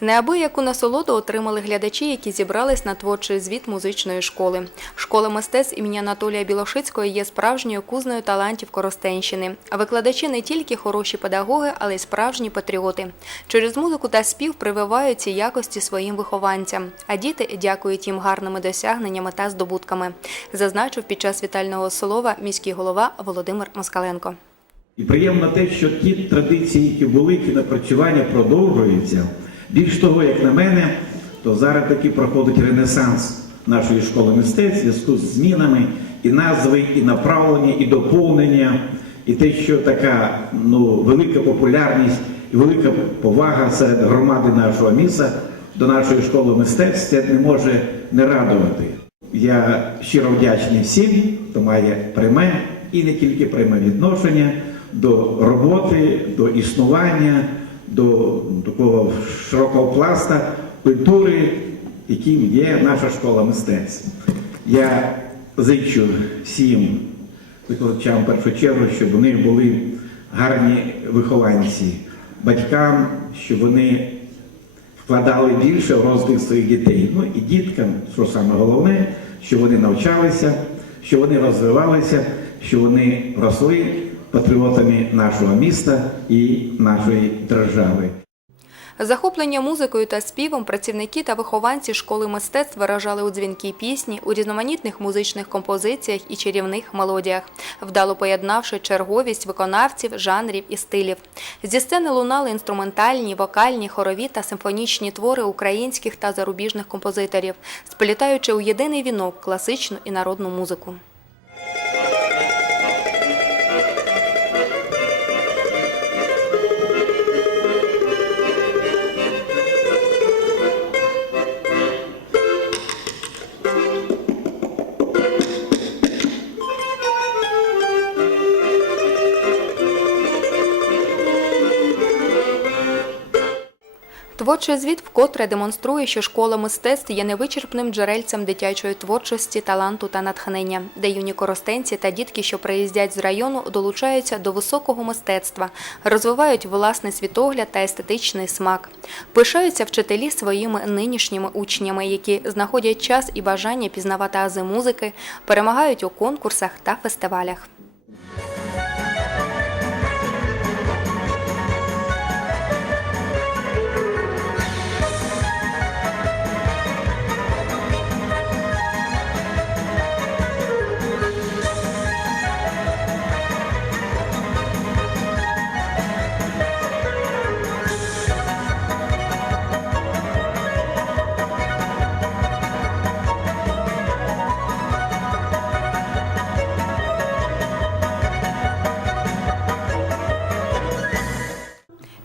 Неабияку насолоду отримали глядачі, які зібрались на творчий звіт музичної школи. Школа мистецтв імені Анатолія Білошицького є справжньою кузнею талантів Коростенщини. Викладачі не тільки хороші педагоги, але й справжні патріоти. Через музику та спів прививають ці якості своїм вихованцям. А діти дякують їм гарними досягненнями та здобутками, зазначив під час вітального слова міський голова Володимир Москаленко. І приємно те, що ті традиції, які були, ті напрацювання продовжуються. Більш того, як на мене, то зараз таки проходить ренесанс нашої школи мистецтв зв'язку з змінами і назви, і направлення, і доповнення, і те, що така ну, велика популярність і велика повага серед громади нашого міста до нашої школи мистецтв не може не радувати. Я щиро вдячний всім, хто має пряме і не тільки пряме відношення до роботи, до існування, до такого широкого пласта культури, яким є наша школа мистецтв. Я зичу всім викладачам першу чергу, щоб вони були гарні вихованці, батькам, щоб вони вкладали більше в розвиток своїх дітей. Ну і діткам, що саме головне, що вони навчалися, що вони розвивалися, що вони росли патріотами нашого міста і нашої держави. Захоплення музикою та співом працівники та вихованці школи мистецтв виражали у дзвінкій пісні, у різноманітних музичних композиціях і чарівних мелодіях, вдало поєднавши черговість виконавців, жанрів і стилів. Зі сцени лунали інструментальні, вокальні, хорові та симфонічні твори українських та зарубіжних композиторів, сплітаючи у єдиний вінок класичну і народну музику. Творчий звіт вкотре демонструє, що школа мистецтв є невичерпним джерельцем дитячої творчості, таланту та натхнення, де юні коростенці та дітки, що приїздять з району, долучаються до високого мистецтва, розвивають власний світогляд та естетичний смак. Пишаються вчителі своїми нинішніми учнями, які знаходять час і бажання пізнавати ази музики, перемагають у конкурсах та фестивалях.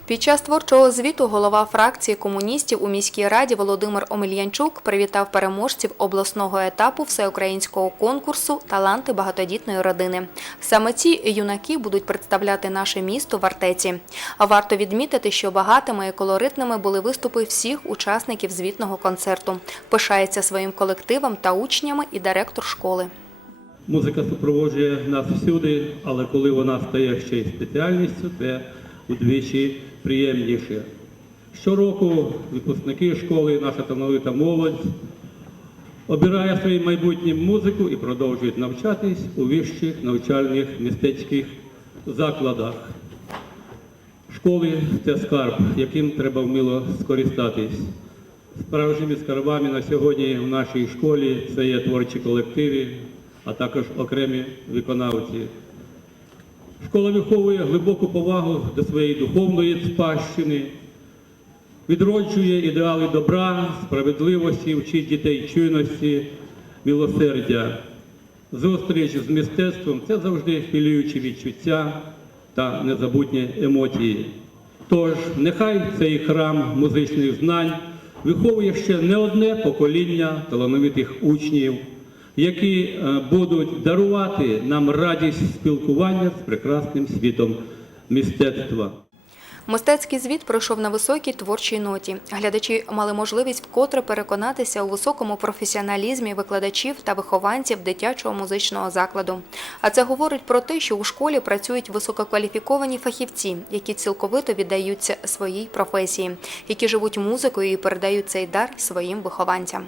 Під час творчого звіту голова фракції комуністів у міській раді Володимир Омельянчук привітав переможців обласного етапу всеукраїнського конкурсу Таланти багатодітної родини. Саме ці юнаки будуть представляти наше місто в Артеці. Варто відмітити, що багатими і колоритними були виступи всіх учасників звітного концерту. Пишається своїм колективом та учнями і директор школи. Музика супроводжує нас всюди, але коли вона стає ще й спеціальністю, це удвічі приємніше. Щороку випускники школи, наша талановита молодь обирає своїм майбутнім музику і продовжують навчатись у вищих навчальних містечких закладах. Школи це скарб, яким треба вміло скористатись. Справжніми скарбами на сьогодні в нашій школі це є творчі колективи, а також окремі виконавці. Школа виховує глибоку повагу до своєї духовної спадщини, відроджує ідеали добра, справедливості, вчить дітей чуйності, милосердя. Зустріч з мистецтвом це завжди хвилюючі відчуття та незабутні емоції. Тож, нехай цей храм музичних знань виховує ще не одне покоління талановитих учнів, які е, будуть дарувати нам радість спілкування з прекрасним світом мистецтва. Мистецький звіт пройшов на високій творчій ноті. Глядачі мали можливість вкотре переконатися у високому професіоналізмі викладачів та вихованців дитячого музичного закладу. А це говорить про те, що у школі працюють висококваліфіковані фахівці, які цілковито віддаються своїй професії, які живуть музикою і передають цей дар своїм вихованцям.